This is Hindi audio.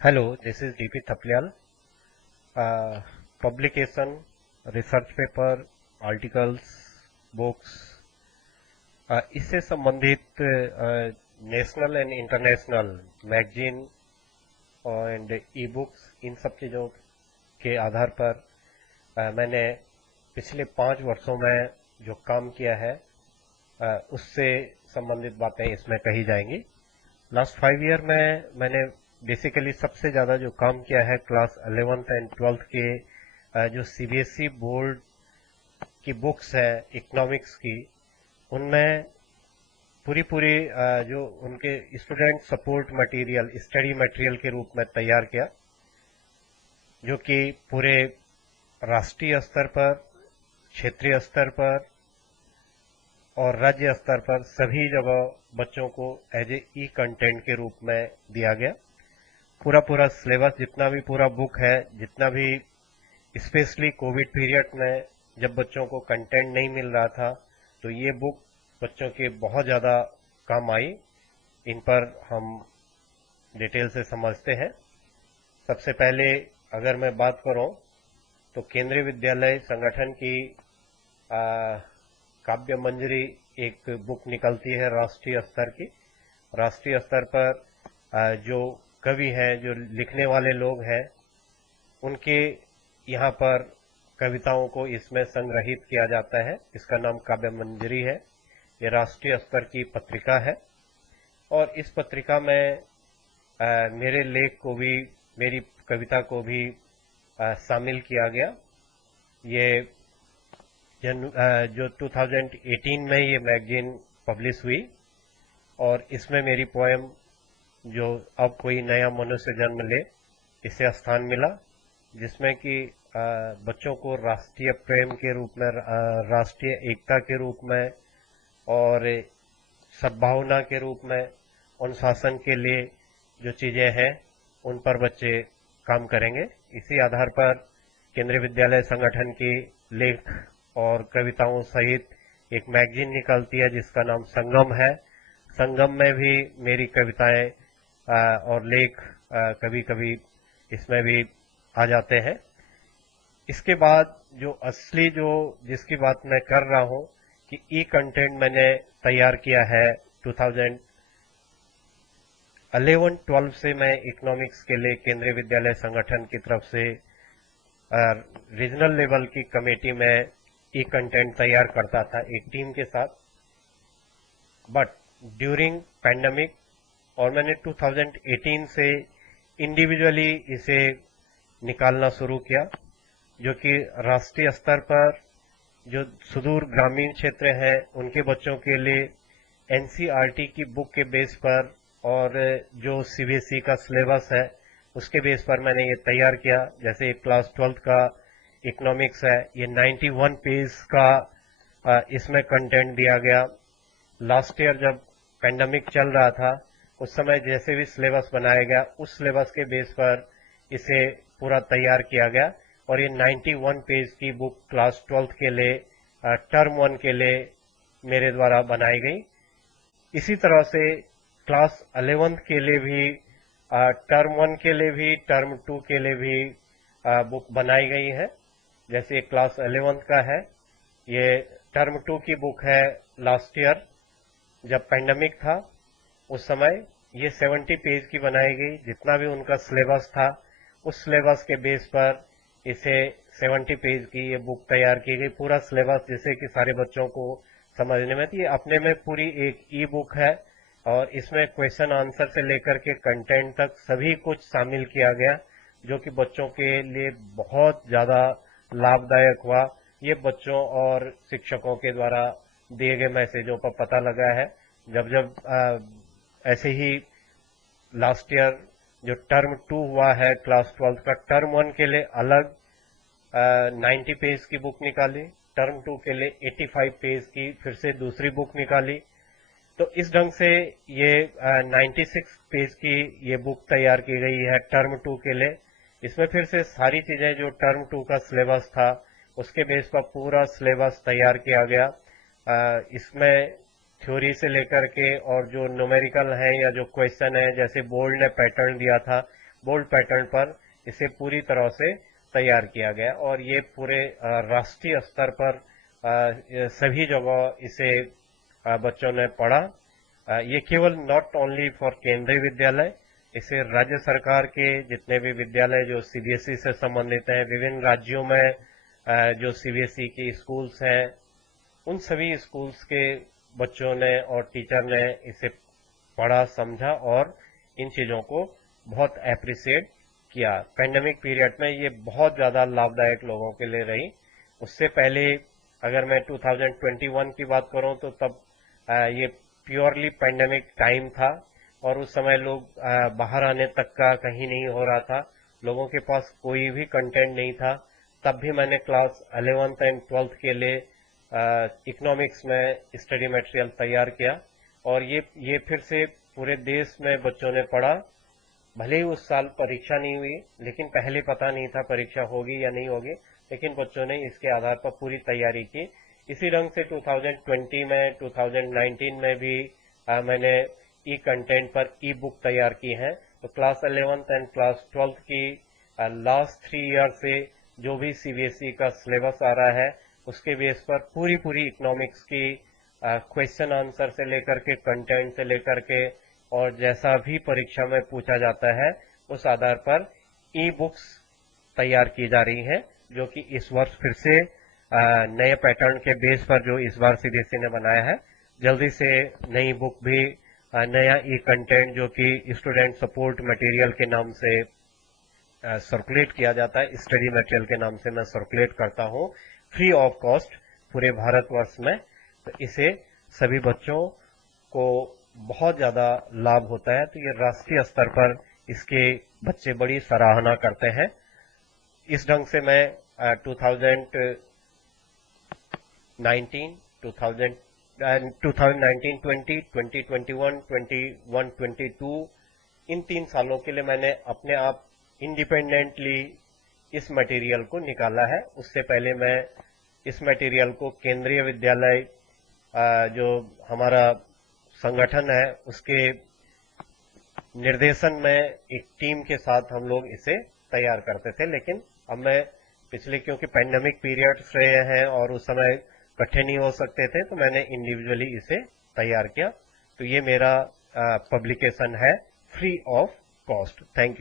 Hello, this is DP Thaplyal. Publication, research paper, articles, books, इससे संबंधित national and international magazine and ebooks, इन सब चीज़ों के आधार पर मैंने पिछले 5 वर्षों में जो काम किया है उससे संबंधित बातें इसमें कही जाएंगी। लास्ट 5 ईयर में मैंने बेसिकली सबसे ज़्यादा जो काम किया है क्लास 11th एंड 12th के जो सीबीएसई बोर्ड की बुक्स है इकोनॉमिक्स की, उनमें पूरी जो उनके student support material, study material के रूप में तैयार किया, जो कि पूरे राष्ट्रीय स्तर पर, क्षेत्रीय स्तर पर और राज्य स्तर पर सभी जगह बच्चों को एज ए ई कंटेंट के रूप में दिया गया। पूरा सिलेबस, जितना भी पूरा बुक है, जितना भी, स्पेशली कोविड पीरियड में जब बच्चों को कंटेंट नहीं मिल रहा था, तो ये बुक बच्चों के बहुत ज़्यादा काम आई। इन पर हम डिटेल से समझते हैं। सबसे पहले अगर मैं बात करूं तो केंद्रीय विद्यालय संगठन की काव्य मंजरी एक बुक निकलती है राष्ट्रीय स्तर की। राष्ट्रीय स्तर पर जो कवि हैं, जो लिखने वाले लोग हैं, उनके यहाँ पर कविताओं को इसमें संग्रहित किया जाता है। इसका नाम काव्य मंजरी है। ये राष्ट्रीय स्तर की पत्रिका है और इस पत्रिका में मेरे लेख को भी, मेरी कविता को भी शामिल किया गया। ये जो 2018 में ये मैगजीन पब्लिश हुई और इसमें मेरी पोएम जो अब कोई नया मनुष्य जन्म ले, इसे स्थान मिला, जिसमें कि बच्चों को राष्ट्रीय प्रेम के रूप में, राष्ट्रीय एकता के रूप में और सद्भावना के रूप में, अनुशासन के लिए जो चीजें हैं उन पर बच्चे काम करेंगे। इसी आधार पर केंद्रीय विद्यालय संगठन की लेख और कविताओं सहित एक मैगजीन निकलती है जिसका नाम संगम है। संगम में भी मेरी कविताएं और लेख कभी कभी इसमें भी आ जाते हैं। इसके बाद जो असली, जो जिसकी बात मैं कर रहा हूं कि ई कंटेंट मैंने तैयार किया है 2011-12 से, मैं इकोनॉमिक्स के लिए केंद्रीय विद्यालय संगठन की तरफ से रीजनल लेवल की कमेटी में ई कंटेंट तैयार करता था एक टीम के साथ। बट ड्यूरिंग पैंडेमिक, और मैंने 2018 से इंडिविजुअली इसे निकालना शुरू किया, जो कि राष्ट्रीय स्तर पर जो सुदूर ग्रामीण क्षेत्र हैं उनके बच्चों के लिए एनसीईआरटी की बुक के बेस पर और जो सीबीएसई का सिलेबस है उसके बेस पर मैंने ये तैयार किया। जैसे क्लास 12th का इकोनॉमिक्स है, ये 91 पेज का इसमें कंटेंट दिया गया। लास्ट ईयर जब पैंडेमिक चल रहा था उस समय जैसे भी सिलेबस बनाया गया, उस सिलेबस के बेस पर इसे पूरा तैयार किया गया और ये 91 पेज की बुक क्लास 12th के लिए, टर्म 1 के लिए मेरे द्वारा बनाई गई। इसी तरह से क्लास 11th के लिए भी, टर्म 1 के लिए भी, टर्म 2 के लिए भी बुक बनाई गई है। जैसे क्लास 11th का है, ये टर्म 2 की बुक है। लास्ट ईयर जब पैंडेमिक था उस समय ये 70 पेज की बनाई गई। जितना भी उनका सिलेबस था उस सिलेबस के बेस पर इसे 70 पेज की ये बुक तैयार की गई। पूरा सिलेबस जिससे कि सारे बच्चों को समझने में, ये अपने में पूरी एक ई बुक है और इसमें क्वेश्चन आंसर से लेकर के कंटेंट तक सभी कुछ शामिल किया गया, जो कि बच्चों के लिए बहुत ज्यादा लाभदायक हुआ। ये बच्चों और शिक्षकों के द्वारा दिए गए मैसेजों पर पता लगा है। जब जब ऐसे ही लास्ट ईयर जो टर्म 2 हुआ है क्लास 12th का, टर्म 1 के लिए अलग 90 पेज की बुक निकाली, टर्म 2 के लिए 85 पेज की फिर से दूसरी बुक निकाली। तो इस ढंग से ये 96 पेज की ये बुक तैयार की गई है टर्म 2 के लिए। इसमें फिर से सारी चीजें जो टर्म 2 का सिलेबस था उसके बेस पर पूरा सिलेबस तैयार किया गया। इसमें थ्योरी से लेकर के और जो न्यूमेरिकल है या जो क्वेश्चन है, जैसे बोर्ड ने पैटर्न दिया था बोल्ड पैटर्न पर इसे पूरी तरह से तैयार किया गया और ये पूरे राष्ट्रीय स्तर पर सभी जगह इसे बच्चों ने पढ़ा। ये केवल नॉट ओनली फॉर केंद्रीय विद्यालय, इसे राज्य सरकार के जितने भी विद्यालय जो सीबीएसई से संबंधित हैं, विभिन्न राज्यों में जो सीबीएसई की स्कूल्स हैं, उन सभी स्कूल्स के बच्चों ने और टीचर ने इसे पढ़ा, समझा और इन चीजों को बहुत एप्रिशिएट किया। पेंडेमिक पीरियड में ये बहुत ज्यादा लाभदायक लोगों के लिए रही। उससे पहले अगर मैं 2021 की बात करूं तो तब ये प्योरली पेंडेमिक टाइम था और उस समय लोग बाहर आने तक का कहीं नहीं हो रहा था, लोगों के पास कोई भी कंटेंट नहीं था। तब भी मैंने क्लास 11th एंड 12th के लिए इकोनॉमिक्स में स्टडी मटेरियल तैयार किया और ये फिर से पूरे देश में बच्चों ने पढ़ा। भले ही उस साल परीक्षा नहीं हुई, लेकिन पहले पता नहीं था परीक्षा होगी या नहीं होगी, लेकिन बच्चों ने इसके आधार पर पूरी तैयारी की। इसी ढंग से 2020 में 2019 में भी मैंने ई कंटेंट पर ई बुक तैयार की है। तो class 11th and class 12th की लास्ट 3 ईयर से जो भी सीबीएसई का सिलेबस आ रहा है उसके बेस पर पूरी इकोनॉमिक्स की क्वेश्चन आंसर से लेकर के कंटेंट से लेकर के और जैसा भी परीक्षा में पूछा जाता है उस आधार पर ई बुक्स तैयार की जा रही हैं, जो कि इस वर्ष फिर से नए पैटर्न के बेस पर जो इस बार सीबीएसई ने बनाया है। जल्दी से नई बुक भी नया ई कंटेंट जो कि स्टूडेंट सपोर्ट मटेरियल के नाम से सर्कुलेट किया जाता है, स्टडी मटेरियल के नाम से मैं सर्कुलेट करता हूं फ्री ऑफ कॉस्ट पूरे भारतवर्ष में। तो इसे सभी बच्चों को बहुत ज्यादा लाभ होता है। तो ये राष्ट्रीय स्तर पर इसके बच्चे बड़ी सराहना करते हैं। इस ढंग से मैं 2019, 2019-20, 2021, 21-22 इन 3 सालों के लिए मैंने अपने आप इंडिपेंडेंटली इस मटेरियल को निकाला है। उससे पहले मैं इस मटेरियल को केंद्रीय विद्यालय जो हमारा संगठन है उसके निर्देशन में एक टीम के साथ हम लोग इसे तैयार करते थे, लेकिन अब मैं पिछले क्योंकि पेंडेमिक पीरियड्स रहे हैं और उस समय इकट्ठे नहीं हो सकते थे तो मैंने इंडिविजुअली इसे तैयार किया। तो ये मेरा पब्लिकेशन है free of cost. Thank you.